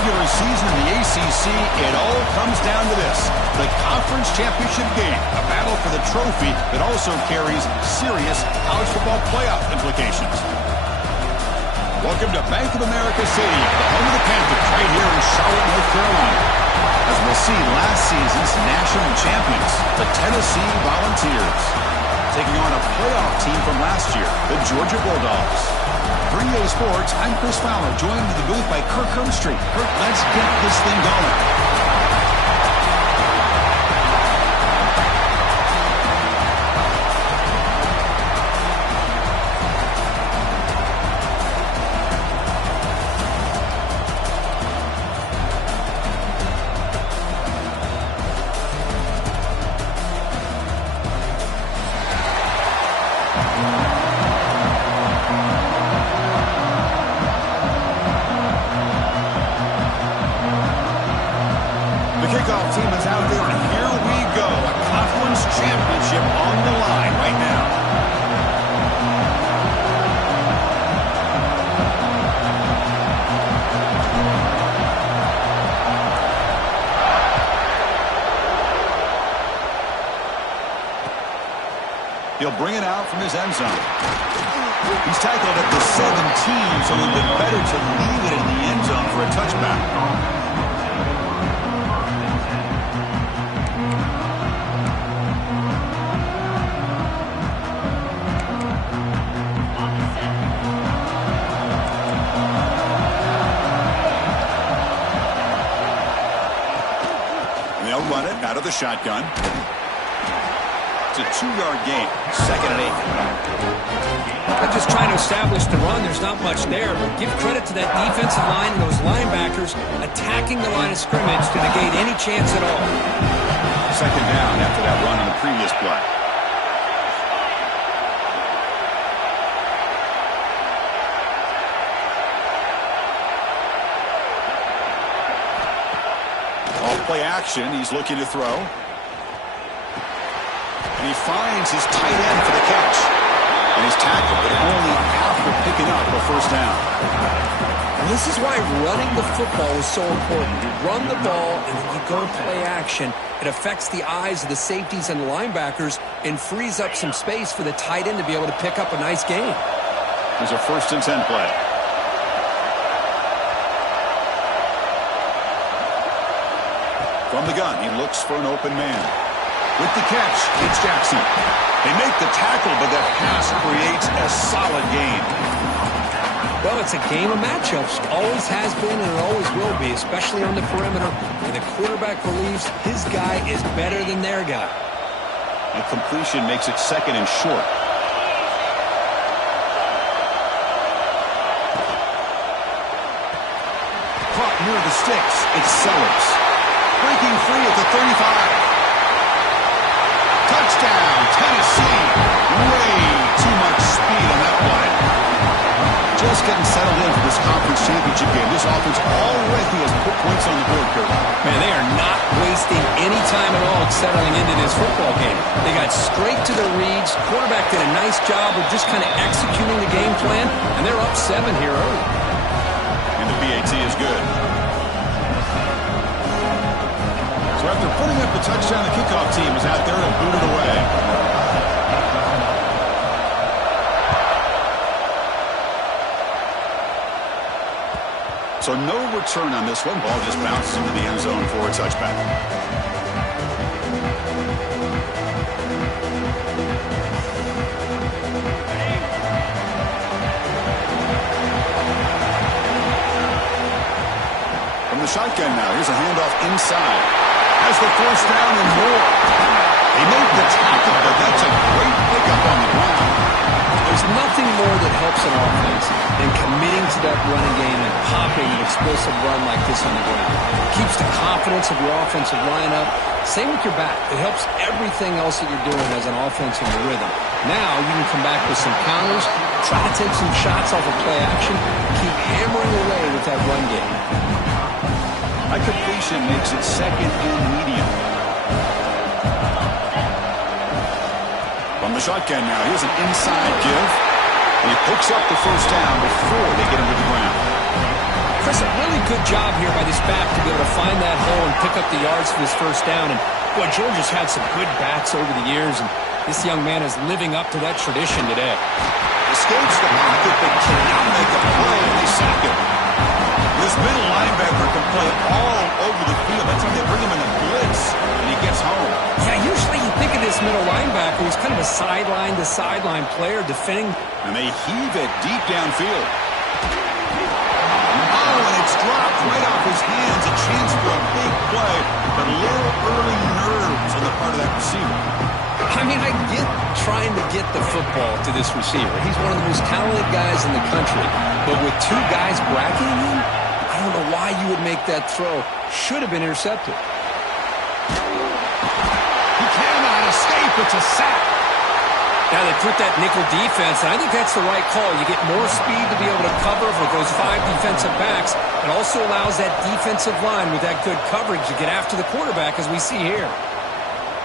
regular season in the ACC, it all comes down to this: the conference championship game, a battle for the trophy that also carries serious college football playoff implications. Welcome to Bank of America Stadium, the home of the Panthers, right here in Charlotte, North Carolina. As we'll see, last season's national champions, the Tennessee Volunteers, taking on a playoff team from last year, the Georgia Bulldogs. For EA Sports, I'm Chris Fowler, joined in the booth by Kirk Herbstreit. Kirk, let's get this thing going. Kickoff team is out there, and here we go. A conference championship on the line right now. He'll bring it out from his end zone. He's tackled at the 17, so it would have been better to leave it in the end zone for a touchback. They'll run it out of the shotgun. It's a 2-yard gain. 2nd and 8. They're just trying to establish the run. There's not much there, but give credit to that defensive line and those linebackers attacking the line of scrimmage to negate any chance at all. 2nd down after that run on the previous play. Play action. He's looking to throw. And he finds his tight end for the catch. And he's tackled, but only after picking up a first down. And this is why running the football is so important. You run the ball, and then you go to play action. It affects the eyes of the safeties and linebackers and frees up some space for the tight end to be able to pick up a nice gain. There's a 1st and 10 play. From the gun, he looks for an open man. With the catch, it's Jackson. They make the tackle, but that pass creates a solid gain. Well, it's a game of matchups. Always has been and it always will be, especially on the perimeter. And the quarterback believes his guy is better than their guy. A completion makes it 2nd and short. Caught near the sticks. It's Sellers. Breaking free at the 35. Touchdown, Tennessee. Way too much speed on that play. Just getting settled in for this conference championship game. This offense already has put points on the board, Kurt. Man, they are not wasting any time at all settling into this football game. They got straight to the reads. Quarterback did a nice job of just kind of executing the game plan, and they're up 7 here early. And the PAT is good. So after putting up a touchdown, the kickoff team is out there to boot it away. So no return on this one. Ball just bounces into the end zone for a touchback. From the shotgun now, here's a handoff inside. Has the 1st down and more. They made the tackle, but that's a great pickup on the ground. There's nothing more that helps an offense than committing to that running game and popping an explosive run like this on the ground. It keeps the confidence of your offensive lineup. Same with your back. It helps everything else that you're doing as an offense in the rhythm. Now you can come back with some counters, try to take some shots off of play action, keep hammering away with that run game. A completion makes it 2nd and medium. From the shotgun now, here's an inside give. And he picks up the 1st down before they get him to the ground. Chris, a really good job here by this back to be able to find that hole and pick up the yards for this first down. And, boy, Georgia's had some good backs over the years, and this young man is living up to that tradition today. Escapes the pocket, but cannot make a play, and they sack him. This middle linebacker can play all over the field. That's how they bring him in a blitz, and he gets home. Yeah, usually you think of this middle linebacker. He's kind of a sideline-to-sideline player defending. And they heave it deep downfield. Oh, and it's dropped right off his hands. A chance for a big play, but a little early nerves on the part of that receiver. I mean, I get trying to get the football to this receiver. He's one of the most talented guys in the country. But with two guys bracketing him, I don't know why you would make that throw. Should have been intercepted. He cannot escape. It's a sack. Now they put that nickel defense, and I think that's the right call. You get more speed to be able to cover with those 5 defensive backs. It also allows that defensive line with that good coverage to get after the quarterback, as we see here.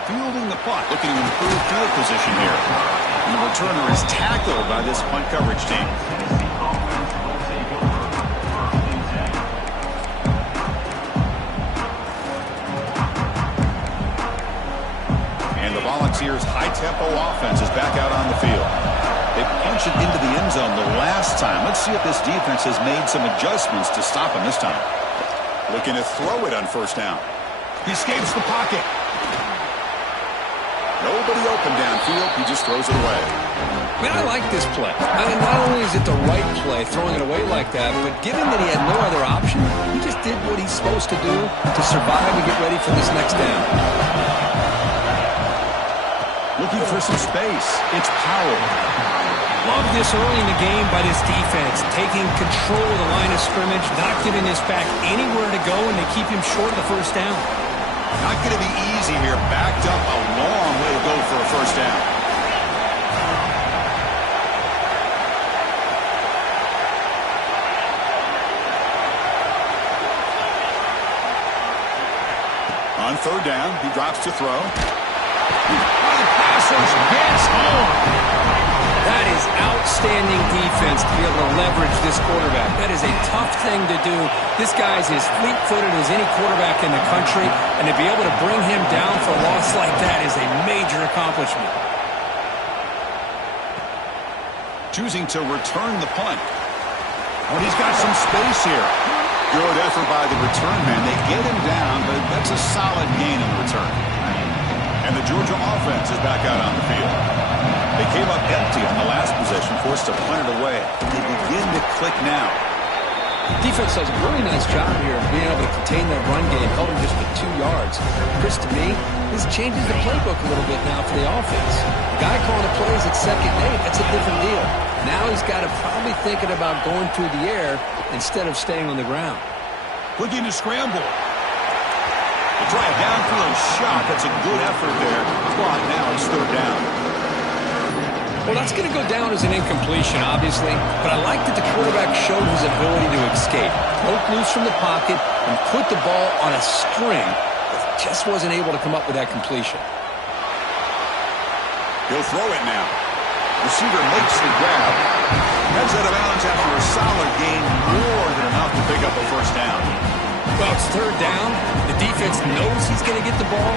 Fielding the punt, looking to improve field position here. And the returner is tackled by this punt coverage team. And the Volunteers' high-tempo offense is back out on the field. They punched it into the end zone the last time. Let's see if this defense has made some adjustments to stop him this time. Looking to throw it on first down. He escapes the pocket. Nobody open downfield. He just throws it away. I mean, I like this play. I mean, not only is it the right play, throwing it away like that, but given that he had no other option, he just did what he's supposed to do to survive and get ready for this next down. Looking for some space. It's Powell. Love this early in the game by this defense, taking control of the line of scrimmage, not giving this back anywhere to go, and they keep him short of the first down. Not going to be easy here. Backed up a long way to go for a first down. On third down, he drops to throw. Passers gets home. That is outstanding defense to be able to leverage this quarterback. That is a tough thing to do. This guy's as fleet-footed as any quarterback in the country, and to be able to bring him down for a loss like that is a major accomplishment. Choosing to return the punt. Oh, he's got some space here. Good effort by the return man. They get him down, but that's a solid gain in the return. And the Georgia offense is back out on the field. They came up empty on the last possession, forced to punt it away. They begin to click now. Defense does a really nice job here of being able to contain that run game, held him just to 2 yards. Chris, to me, this changes the playbook a little bit now for the offense. The guy calling the plays at second and 8, that's a different deal. Now he's got to probably thinking about going through the air instead of staying on the ground. Looking to scramble. They try a downfield shot. That's a good effort there. But now he's third down. Well, that's going to go down as an incompletion, obviously, but I like that the quarterback showed his ability to escape, broke loose from the pocket, and put the ball on a string, but just wasn't able to come up with that completion. He'll throw it now. Receiver makes the grab. Heads out of bounds after a solid gain, more than enough to pick up a first down. Well, it's third down. The defense knows he's going to get the ball.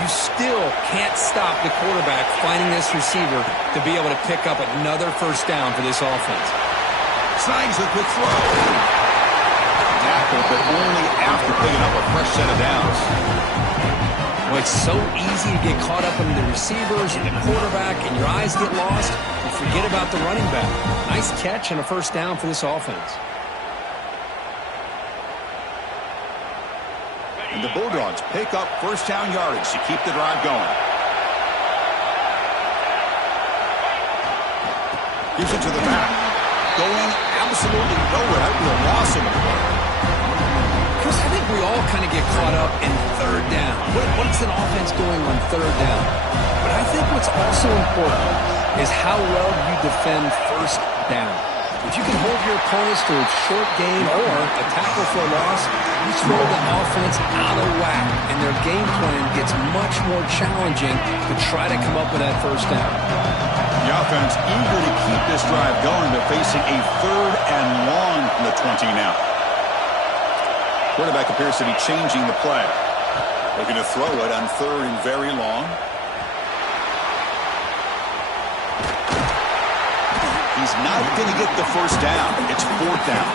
You still can't stop the quarterback finding this receiver to be able to pick up another first down for this offense. Snags a quick throw. Tackle, but only after picking up a fresh set of downs. Well, it's so easy to get caught up in the receivers and the quarterback, and your eyes get lost. You forget about the running back. Nice catch and a first down for this offense. And the Bulldogs pick up first down yardage to keep the drive going. Gives it to the back. Going absolutely nowhere. That would be a loss in the play. Chris, I think we all kind of get caught up in third down. What's an offense doing on third down? But I think what's also important is how well you defend first down. If you can hold your opponents to a short gain or a tackle for a loss, you throw the offense out of whack, and their game plan gets much more challenging to try to come up with that first down. The offense eager to keep this drive going, but facing a third and long from the 20 now. Quarterback appears to be changing the play. Looking to throw it on 3rd and very long. He's not going to get the first down. It's 4th down.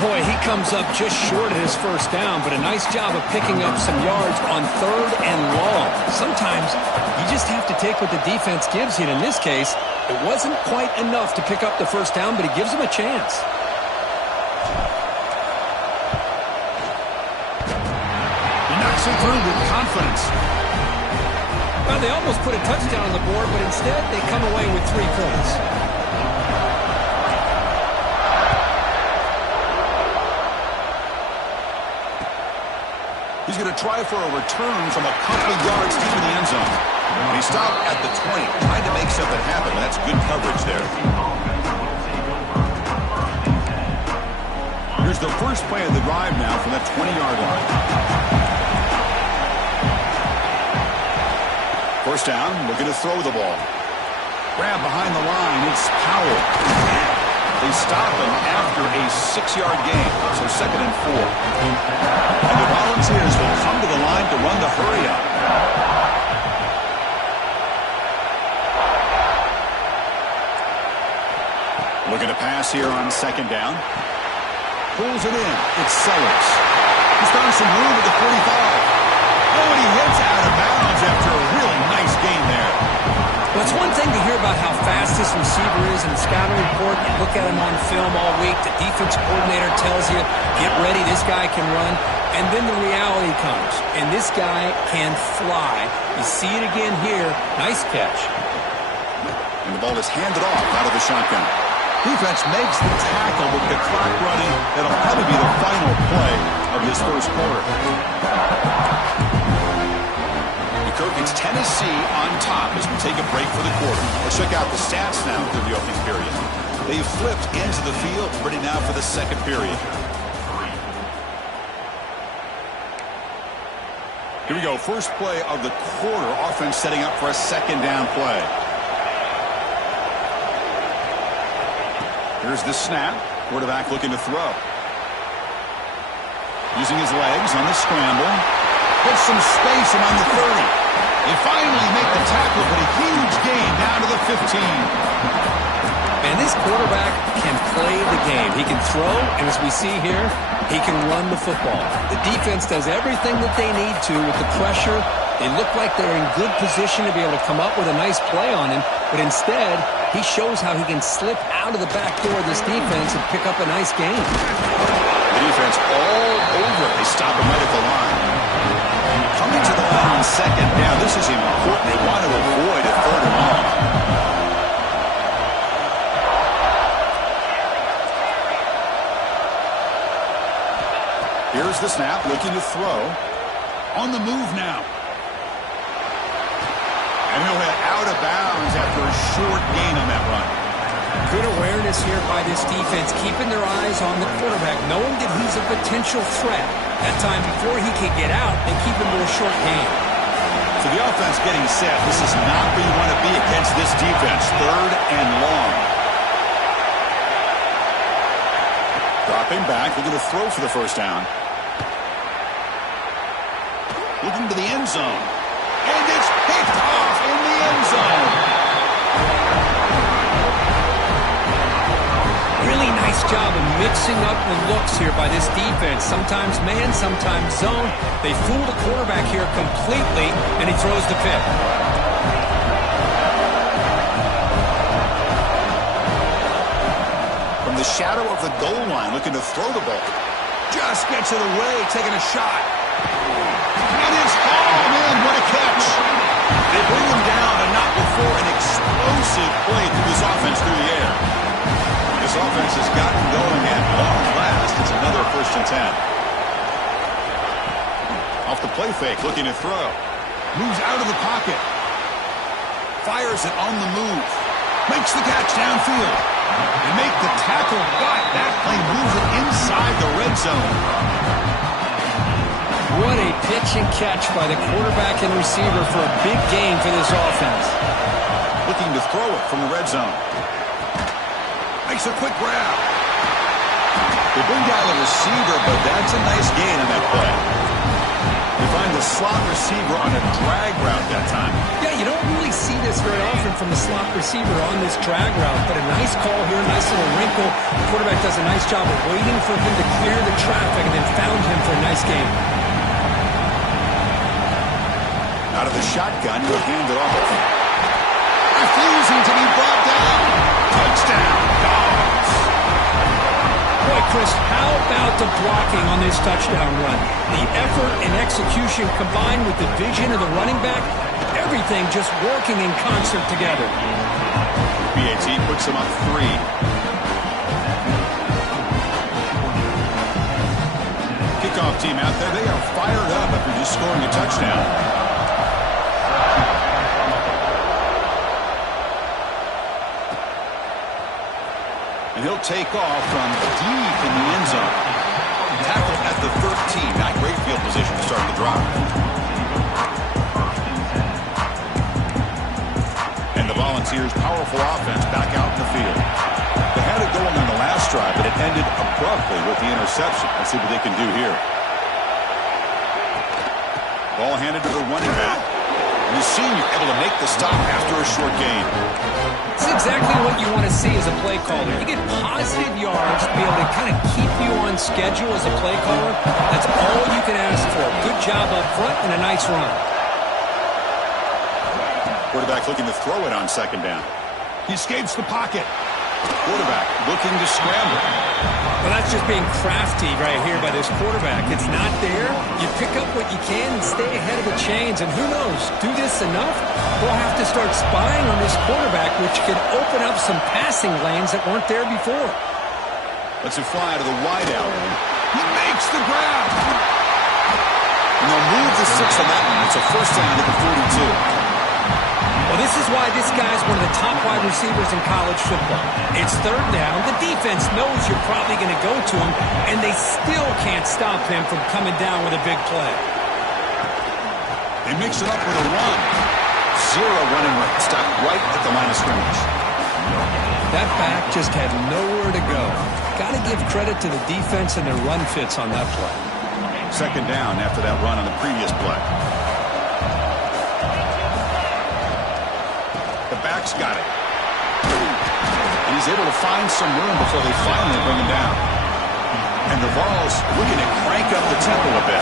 Boy, he comes up just short of his first down, but a nice job of picking up some yards on 3rd and long. Sometimes you just have to take what the defense gives you. And in this case, it wasn't quite enough to pick up the first down, but he gives him a chance. He knocks it through with confidence. Well, they almost put a touchdown on the board, but instead they come away with 3 points. He's going to try for a return from a couple of yards deep in the end zone. And he stopped at the 20, trying to make something happen. That's good coverage there. Here's the first play of the drive now from that 20-yard line. First down, looking to throw the ball. Grab behind the line, it's Powell. They stop him after a 6-yard gain, so 2nd and 4. And the Volunteers will come to the line to run the hurry-up. Looking to pass here on 2nd down. Pulls it in. It's Sellers. He's found some room at the 45. Oh, and he hits out of bounds after a really nice game there. Well, it's one thing to hear about how fast this receiver is in the scouting report. You look at him on film all week. The defense coordinator tells you, get ready, this guy can run. And then the reality comes, and this guy can fly. You see it again here. Nice catch. And the ball is handed off out of the shotgun. Defense makes the tackle with the clock running. That'll probably be the final play of this first quarter. It's Tennessee on top as we take a break for the quarter. Let's check out the stats now through the opening period. They've flipped into the field, ready now for the second period. Here we go. First play of the quarter. Offense setting up for a 2nd down play. Here's the snap. Quarterback looking to throw. Using his legs on the scramble. Gets some space around the 30. They finally make the tackle, but a huge gain down to the 15. And this quarterback can play the game. He can throw, and as we see here, he can run the football. The defense does everything that they need to with the pressure. They look like they're in good position to be able to come up with a nice play on him, but instead, he shows how he can slip out of the back door of this defense and pick up a nice gain. The defense all over. They stop him right at the line. Coming to the line on 2nd down. This is important. They want to avoid a 3rd and long. Here's the snap, looking to throw. On the move now. And he'll head out of bounds after a short gain on that run. Good awareness here by this defense, keeping their eyes on the quarterback, knowing that he's a potential threat. That time before he can get out, they keep him to a short gain. So the offense getting set. This is not where you want to be against this defense. 3rd and long. Dropping back, looking to throw for the first down. Looking to the end zone. And it's picked off in the end zone. Really nice job of mixing up the looks here by this defense. Sometimes man, sometimes zone. They fool the quarterback here completely, and he throws the pick. From the shadow of the goal line, looking to throw the ball. Just gets it away, taking a shot. And it's hauled in. What a catch. They bring him down, and not before an explosive play through this offense through the air. This offense has gotten going at long last. It's another 1st and 10. Off the play fake, looking to throw. Moves out of the pocket. Fires it on the move. Makes the catch downfield. And make the tackle, but that play moves it inside the red zone. What a pitch and catch by the quarterback and receiver for a big game for this offense. Looking to throw it from the red zone. Makes a quick grab. They bring down the receiver, but that's a nice gain on that play. They find the slot receiver on a drag route that time. Yeah, you don't really see this very often from the slot receiver on this drag route, but a nice call here, nice little wrinkle. The quarterback does a nice job of waiting for him to clear the traffic and then found him for a nice gain. Out of the shotgun, he'll hand it off. Refusing to be brought down. Touchdown, Dogs. Boy, Chris, how about the blocking on this touchdown run? The effort and execution combined with the vision of the running back, everything just working in concert together. BAT puts him up 3. Kickoff team out there, they are fired up after just scoring a touchdown. And he'll take off from deep in the end zone. Tackled at the 13. Not great field position to start the drive. And the Volunteers' powerful offense back out in the field. They had it going on the last drive, but it ended abruptly with the interception. Let's see what they can do here. Ball handed to the running back. And the senior able to make the stop after a short gain. It's exactly what you want to see as a play caller. You get positive yards to be able to kind of keep you on schedule as a play caller. That's all you can ask for. Good job up front and a nice run. Quarterback looking to throw it on second down. He escapes the pocket. Quarterback looking to scramble. Well, that's just being crafty right here by this quarterback. It's not there. You pick up what you can and stay ahead of the chains. And who knows, do this enough, we'll have to start spying on this quarterback, which could open up some passing lanes that weren't there before. Lets it fly to the wideout. He makes the grab. And they'll move the 6 on that one. It's a first down at the 42. Well, this is why this guy's one of the top wide receivers in college football. It's third down. The defense knows you're probably going to go to him, and they still can't stop him from coming down with a big play. They mix it up with a run. 0 running rate. Stopped right at the line of scrimmage. That back just had nowhere to go. Got to give credit to the defense and their run fits on that play. Second down after that run on the previous play. Back's got it. And he's able to find some room before they finally bring him down. And the Vols looking to crank up the tempo a bit.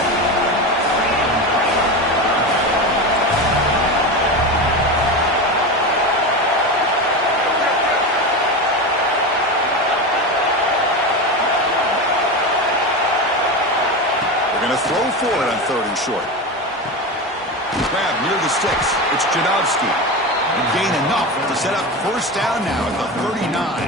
They're going to throw for it on 3rd and short. Grab near the sticks. It's Jadowski. And gain enough to set up first down now at the 39.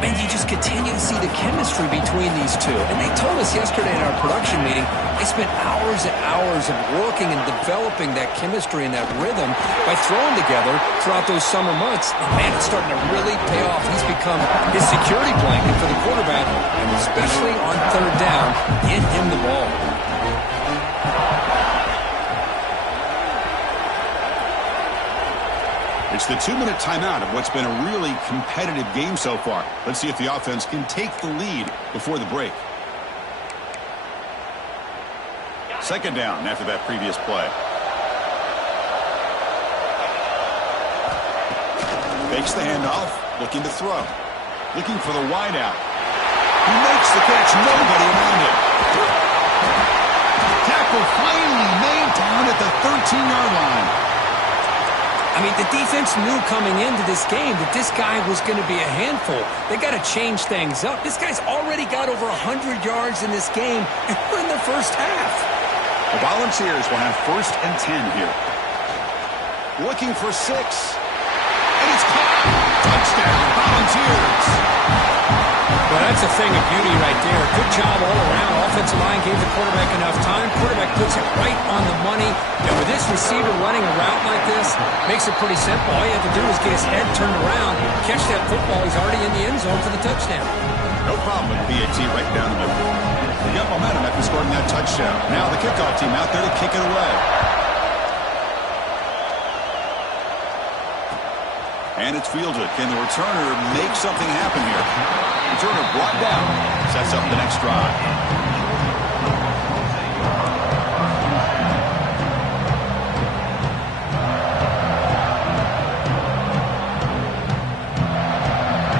And you just continue to see the chemistry between these two. And they told us yesterday in our production meeting, they spent hours and hours of working and developing that chemistry and that rhythm by throwing together throughout those summer months. And man, it's starting to really pay off. He's become his security blanket for the quarterback, and especially on 3rd down, get him the ball. It's the 2-minute timeout of what's been a really competitive game so far. Let's see if the offense can take the lead before the break. Second down after that previous play. Fakes the handoff, looking to throw. Looking for the wideout. He makes the catch, nobody around him. Tackle finally made down at the 13-yard line. I mean, the defense knew coming into this game that this guy was going to be a handful. They got to change things up. This guy's already got over 100 yards in this game, and we're in the first half. The Volunteers will have 1st and 10 here. Looking for 6. And it's caught. Touchdown, Volunteers. Well, that's a thing of beauty right there. Good job all around. Offensive line gave the quarterback enough time. Quarterback puts it right on the money. And with this receiver running a route like this, makes it pretty simple. All you have to do is get his head turned around, catch that football. He's already in the end zone for the touchdown. No problem. BAT right down the middle. They got momentum after scoring that touchdown. Now the kickoff team out there to kick it away. And it's fielded. Can the returner make something happen here? Returner brought down. sets up the next drive.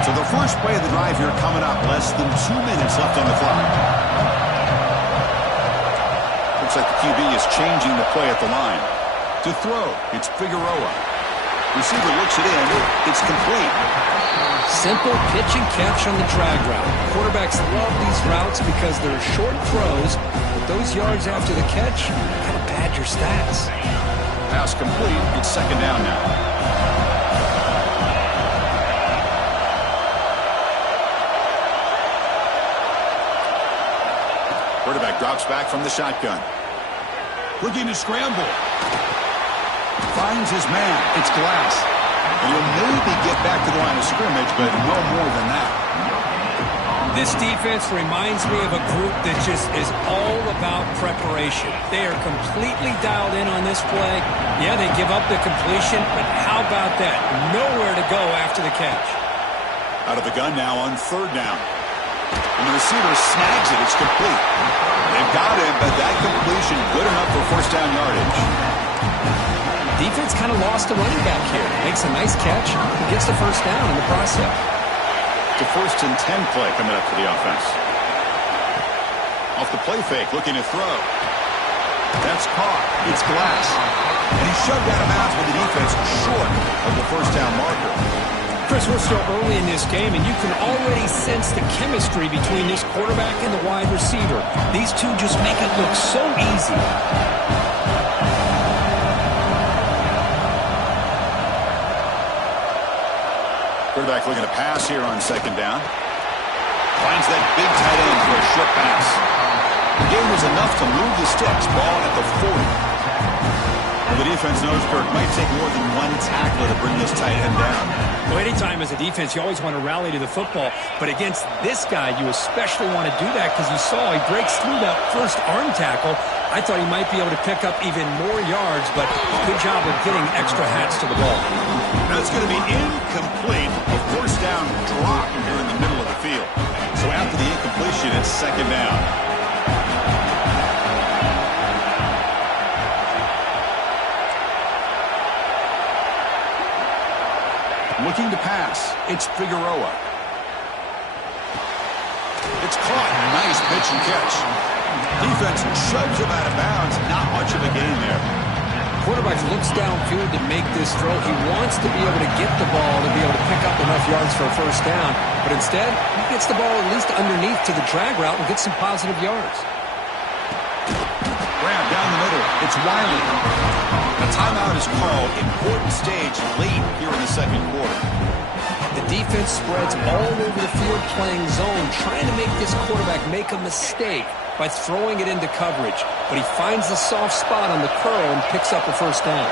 So the first play of the drive here coming up. Less than 2 minutes left on the clock. Looks like the QB is changing the play at the line. To throw, it's Figueroa. Receiver looks it in. It's complete. Simple pitch and catch on the drag route. Quarterbacks love these routes because they're short throws, but those yards after the catch kind of pad your stats. Pass complete. It's second down now. Quarterback drops back from the shotgun. Looking to scramble. Finds his man. It's Glass. He'll maybe get back to the line of scrimmage, but no more than that. This defense reminds me of a group that just is all about preparation. They are completely dialed in on this play. Yeah, they give up the completion, but how about that? Nowhere to go after the catch. Out of the gun now on third down. And the receiver snags it. It's complete. They've got him, but that completion good enough for first down yardage. Defense kind of lost the running back here. Makes a nice catch and gets the first down in the process. It's a 1st and 10 play coming up for the offense. Off the play fake, looking to throw. That's caught. It's Glass. And he's shoved out of bounds with the defense short of the first down marker. Chris, we're still early in this game, and you can already sense the chemistry between this quarterback and the wide receiver. These two just make it look so easy. Quarterback looking to pass here on second down. Finds that big tight end for a short pass. The game was enough to move the sticks. Ball at the 40. Well, the defense knows, Kirk, might take more than one tackler to bring this tight end down. Well, anytime as a defense, you always want to rally to the football. But against this guy, you especially want to do that because you saw he breaks through that first arm tackle. I thought he might be able to pick up even more yards, but good job of getting extra hats to the ball. Now it's going to be incomplete. A first down drop here in the middle of the field. So after the incompletion, it's second down. Looking to pass. It's Figueroa. It's caught. Nice pitch and catch. Defense shoves him out of bounds. Not much of a gain there. Quarterback looks downfield to make this throw. He wants to be able to get the ball to be able to pick up enough yards for a first down. But instead, he gets the ball at least underneath to the drag route and gets some positive yards. Grab down the middle. It's Wiley. A timeout is called. Important stage late here in the second quarter. The defense spreads all over the field playing zone, trying to make this quarterback make a mistake by throwing it into coverage. But he finds the soft spot on the curl and picks up a first down.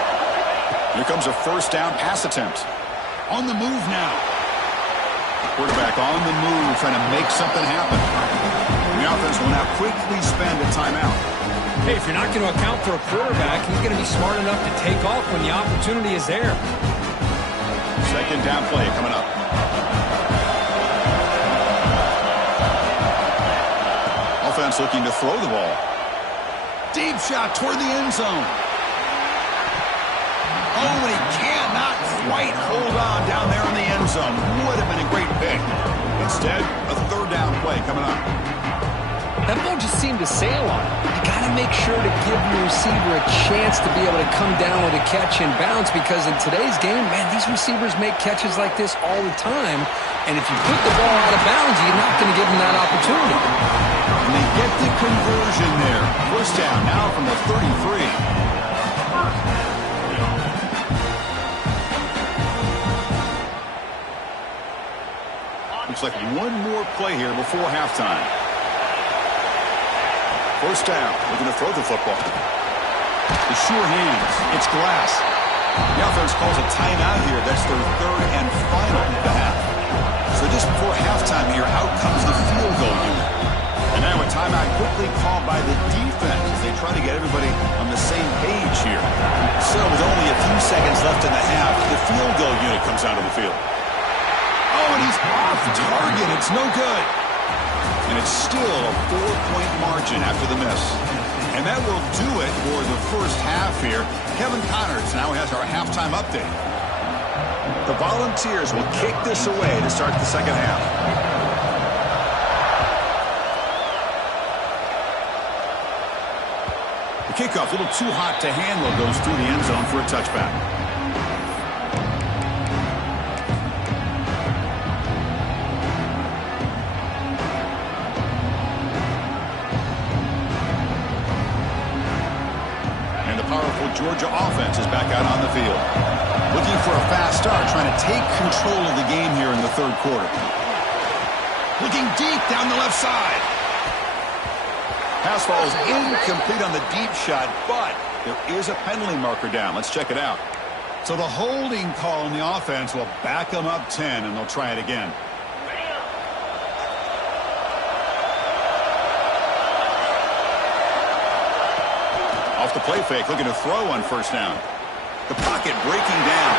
Here comes a first down pass attempt. On the move now. Quarterback on the move, trying to make something happen. The offense will now quickly spend a timeout. Hey, if you're not going to account for a quarterback, he's going to be smart enough to take off when the opportunity is there. Second down play coming up. Offense looking to throw the ball. Deep shot toward the end zone. Oh, and he cannot quite hold on down there in the end zone. Would have been a great pick. Instead, a third down play coming up. That ball just seemed to sail on him. You got to make sure to give your receiver a chance to be able to come down with a catch and bounce, because in today's game, man, these receivers make catches like this all the time. And if you put the ball out of bounds, you're not going to give them that opportunity. And they get the conversion there. First down now from the 33. Looks like one more play here before halftime. First down, looking to throw the football. The sure hands. It's Glass. The offense calls a timeout here. That's their third and final of the half. So just before halftime here, out comes the field goal unit. And now a timeout quickly called by the defense as they try to get everybody on the same page here. So with only a few seconds left in the half, the field goal unit comes out of the field. Oh, and he's off target. It's no good. and it's still a 4-point margin after the miss. And that will do it for the first half here. Kevin Connors now has our halftime update. The Volunteers will kick this away to start the second half. The kickoff, a little too hot to handle, goes through the end zone for a touchback. And the powerful Georgia offense is back out on the field. Looking for a fast start, trying to take control of the game here in the third quarter. Looking deep down the left side. Pass falls incomplete on the deep shot, but there is a penalty marker down. Let's check it out. So the holding call on the offense will back them up 10, and they'll try it again. Off the play fake, looking to throw on first down. The pocket breaking down.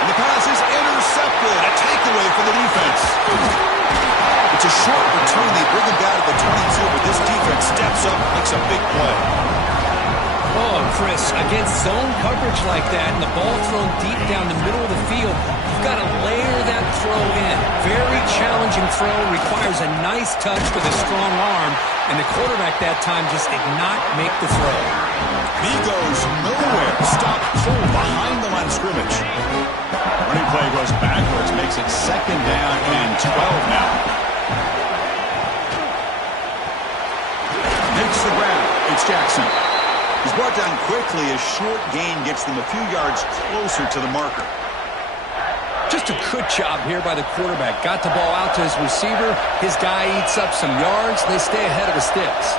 And the pass is intercepted. A takeaway for the defense. It's a short return. They bring him down to the 22, but this defense steps up and makes a big play. Oh, Chris, against zone coverage like that and the ball thrown deep down the middle of the field, you've got to layer that throw in. Very challenging throw, requires a nice touch with a strong arm, and the quarterback that time just did not make the throw. He goes nowhere. Stop cold behind the line of scrimmage. Running play goes backwards, makes it second down and 12 now. Makes the grab. It's Jackson. He's brought down quickly. A short gain gets them a few yards closer to the marker. Just a good job here by the quarterback. Got the ball out to his receiver. His guy eats up some yards. They stay ahead of the sticks.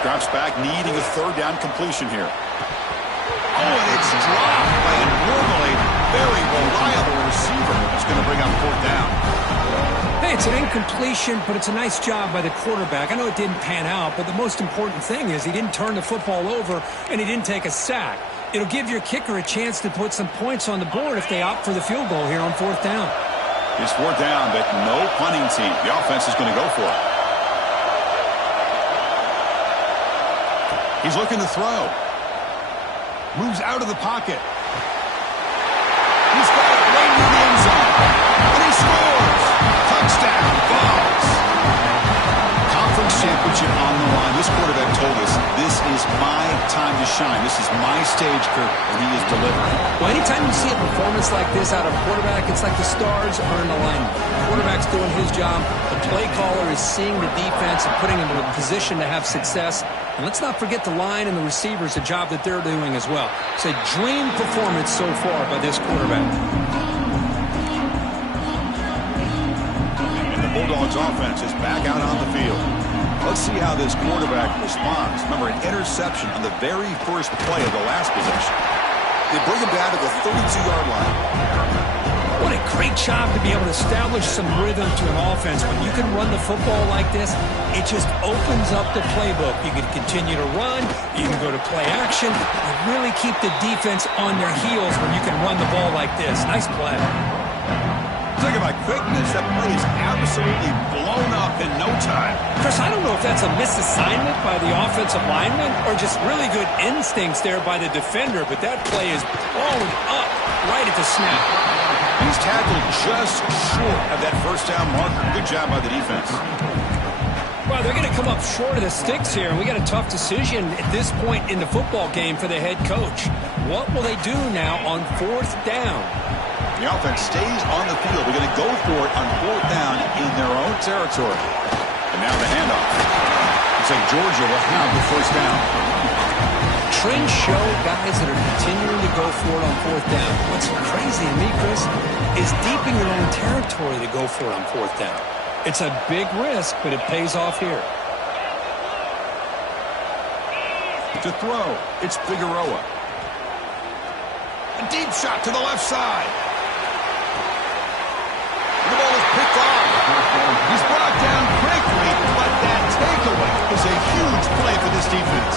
Drops back, needing a third down completion here. Oh, and it's dropped by a normally very reliable receiver. It's going to bring up fourth down. Hey, it's an incompletion, but it's a nice job by the quarterback. I know it didn't pan out, but the most important thing is he didn't turn the football over and he didn't take a sack. It'll give your kicker a chance to put some points on the board if they opt for the field goal here on fourth down. It's fourth down, but no punting team. The offense is going to go for it. He's looking to throw. Moves out of the pocket. He's got it right near the end zone. And he scores. Touchdown. Balls. Conference championship on the line. This quarterback told us, this is my time to shine. This is my stage, Kirk, and he is delivering. Well, anytime you see a performance like this out of a quarterback, it's like the stars are in alignment. The quarterback's doing his job. The play caller is seeing the defense and putting him in a position to have success. And let's not forget the line and the receivers, the job that they're doing as well. It's a dream performance so far by this quarterback. And the Bulldogs offense is back out on the field. Let's see how this quarterback responds. Remember, an interception on the very first play of the last possession. They bring him down to the 32-yard line. What a great job to be able to establish some rhythm to an offense. When you can run the football like this, it just opens up the playbook. You can continue to run. You can go to play action. You really keep the defense on their heels when you can run the ball like this. Nice play. Talk about quickness. That play is absolutely blown up in no time. Chris, I don't know if that's a misassignment by the offensive lineman or just really good instincts there by the defender, but that play is blown up right at the snap. He's tackled just short of that first down marker. Good job by the defense. Well, they're going to come up short of the sticks here, and we got a tough decision at this point in the football game for the head coach. What will they do now on fourth down? The offense stays on the field. They're going to go for it on fourth down in their own territory. And now the handoff. Looks like Georgia will have the first down. Trends show guys that are continuing to go for it on fourth down. What's crazy to me, Chris, is deep in your own territory to go for it on fourth down. It's a big risk, but it pays off here. To throw, it's Figueroa. A deep shot to the left side. The ball is picked off. He's brought down quickly, but that takeaway is a huge play for this defense.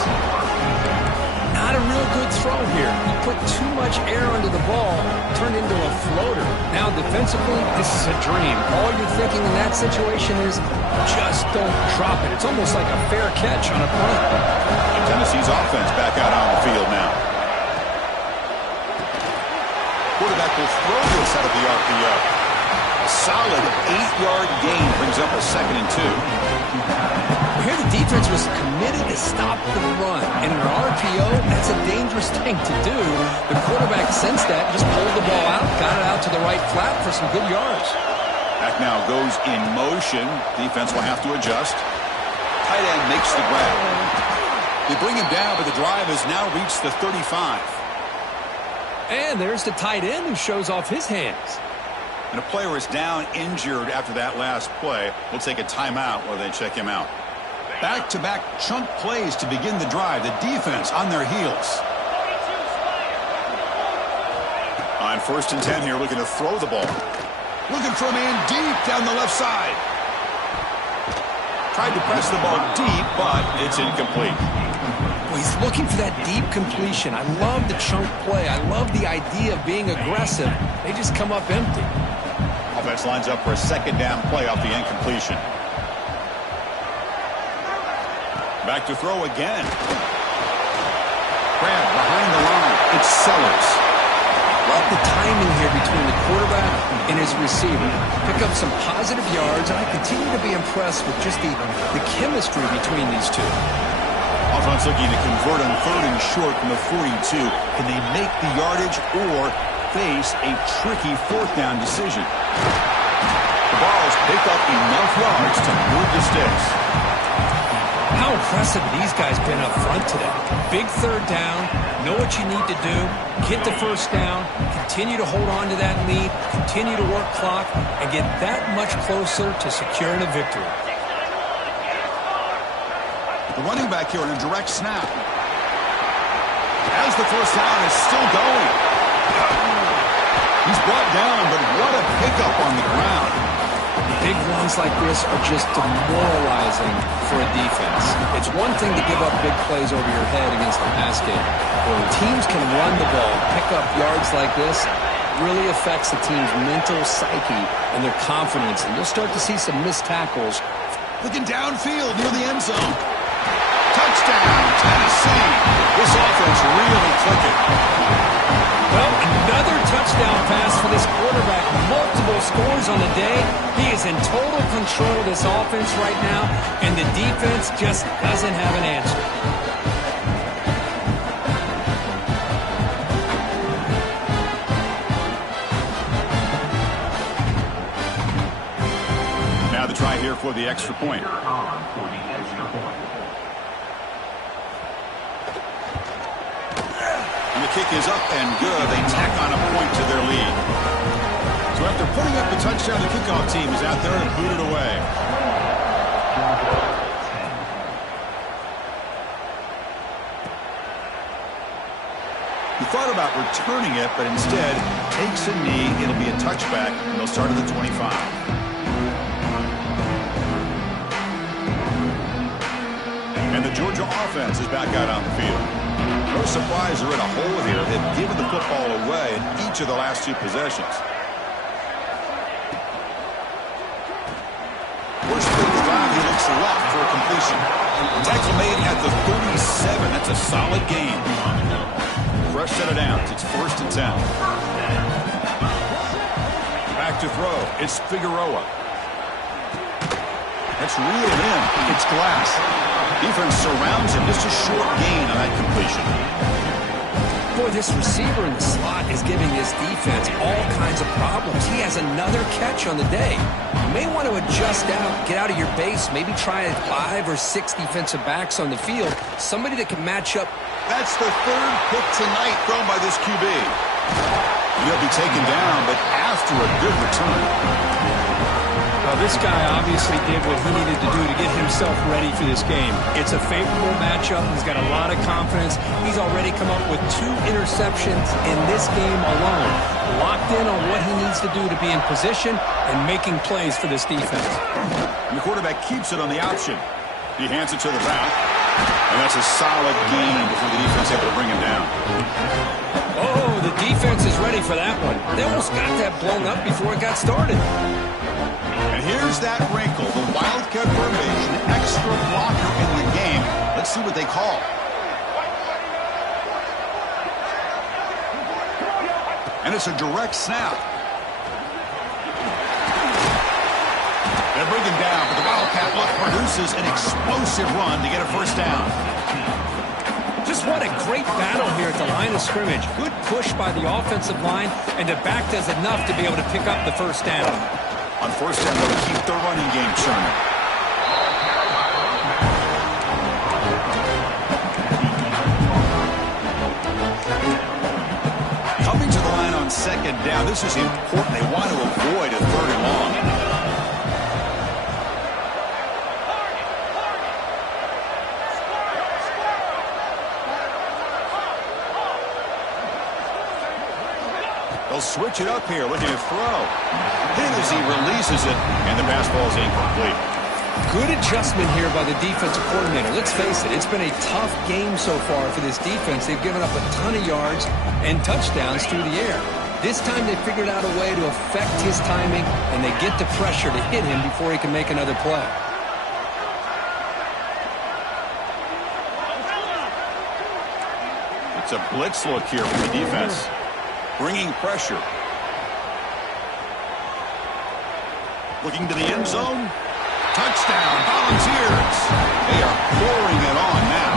Not a real good throw here. He put too much air under the ball, turned into a floater. Now, defensively, this is a dream. All you're thinking in that situation is just don't drop it. It's almost like a fair catch on a punt. And Tennessee's offense back out on the field now. Quarterback will throw this out of the RPO. A solid 8-yard gain brings up a 2nd and 2. Here the defense was committed to stop the run. And in an RPO, that's a dangerous thing to do. The quarterback sensed that, just pulled the ball out, got it out to the right flat for some good yards. Back now goes in motion. Defense will have to adjust. Tight end makes the grab. They bring him down, but the drive has now reached the 35. And there's the tight end who shows off his hands. And a player is down injured after that last play. We'll take a timeout while they check him out. Back-to-back chunk plays to begin the drive. The defense on their heels. On 1st and 10 here, looking to throw the ball. Looking for a man deep down the left side. Tried to press the ball deep, but it's incomplete. Well, he's looking for that deep completion. I love the chunk play. I love the idea of being aggressive. They just come up empty. Offense lines up for a 2nd down play off the incompletion. Back to throw again. Grab behind the line. It's Sellers. Love the timing here between the quarterback and his receiver. Pick up some positive yards, and I continue to be impressed with just the chemistry between these two. Offense looking to convert on 3rd and short from the 42. Can they make the yardage or face a tricky 4th down decision? The Vols pick up enough yards to move the sticks. How impressive these guys been up front today. Big 3rd down, know what you need to do, get the 1st down, continue to hold on to that lead, continue to work clock, and get that much closer to securing a victory. The running back here on a direct snap. As the 1st down is still going. He's brought down, but what a pickup on the ground. Big runs like this are just demoralizing for a defense. It's one thing to give up big plays over your head against the pass game. But when teams can run the ball, pick up yards like this, really affects the team's mental psyche and their confidence. And you'll start to see some missed tackles. Looking downfield near the end zone. Touchdown, Tennessee. This offense really clicking. Well, another touchdown pass for this quarterback. Multiple scores on the day. He is in total control of this offense right now, and the defense just doesn't have an answer. Now the try here for the extra point. Kick is up and good. They tack on a point to their lead. So after putting up the touchdown, the kickoff team is out there and booted away. He thought about returning it, but instead takes a knee. It'll be a touchback, and they'll start at the 25. And the Georgia offense is back out on the field. No surprise they're in a hole here. They've given the football away in each of the last 2 possessions. Worst play of the drive, he looks left for a completion. Tackle made at the 37. That's a solid gain. Fresh set of downs. It's 1st and 10. Back to throw. It's Figueroa. That's reeled in. It's Glass. Defense surrounds him. Just a short gain on that completion. Boy, this receiver in the slot is giving this defense all kinds of problems. He has another catch on the day. You may want to adjust out, get out of your base, maybe try 5 or 6 defensive backs on the field. Somebody that can match up. That's the 3rd pick tonight thrown by this QB. He'll be taken down, but after a good return. Well, this guy obviously did what he needed to do to get himself ready for this game. It's a favorable matchup. He's got a lot of confidence. He's already come up with 2 interceptions in this game alone. Locked in on what he needs to do to be in position and making plays for this defense. And the quarterback keeps it on the option. He hands it to the route. And that's a solid gain before the defense able to bring him down. for that one. They almost got that blown up before it got started. And here's that wrinkle, the Wildcat formation, extra blocker in the game. Let's see what they call. And it's a direct snap. They're bringing down, but the Wildcat look produces an explosive run to get a first down. Just what a great battle here at the line of scrimmage. Good push by the offensive line, and the back does enough to be able to pick up the first down. On first down, they'll keep the running game churning. Coming to the line on second down, this is important. They want to avoid a third and long. They'll switch it up here, looking to throw. Hit as he releases it, and the pass ball is incomplete. Good adjustment here by the defensive coordinator. Let's face it, it's been a tough game so far for this defense. They've given up a ton of yards and touchdowns through the air. This time they figured out a way to affect his timing, and they get the pressure to hit him before he can make another play. It's a blitz look here from the defense. Bringing pressure. Looking to the end zone. Touchdown, Volunteers. They are pouring it on now.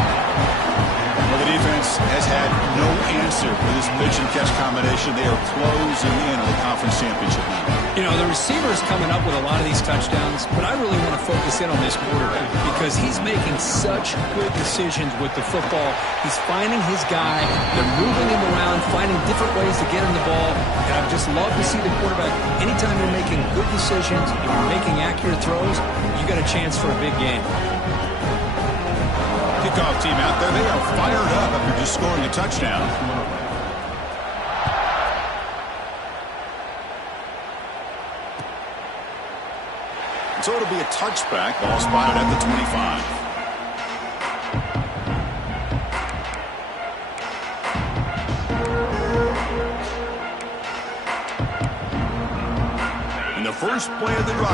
Well, the defense has had no answer for this pitch and catch combination. They are closing in on the conference championship now. You know, the receiver's coming up with a lot of these touchdowns, but I really want to focus in on this quarterback because he's making such good decisions with the football. He's finding his guy. They're moving him around, finding different ways to get him the ball. And I just love to see the quarterback. Anytime you're making good decisions and you're making accurate throws, you got a chance for a big game. Kickoff team out there. They are fired up after just scoring a touchdown. So it'll be a touchback. Ball spotted at the 25. In the first play of the drive.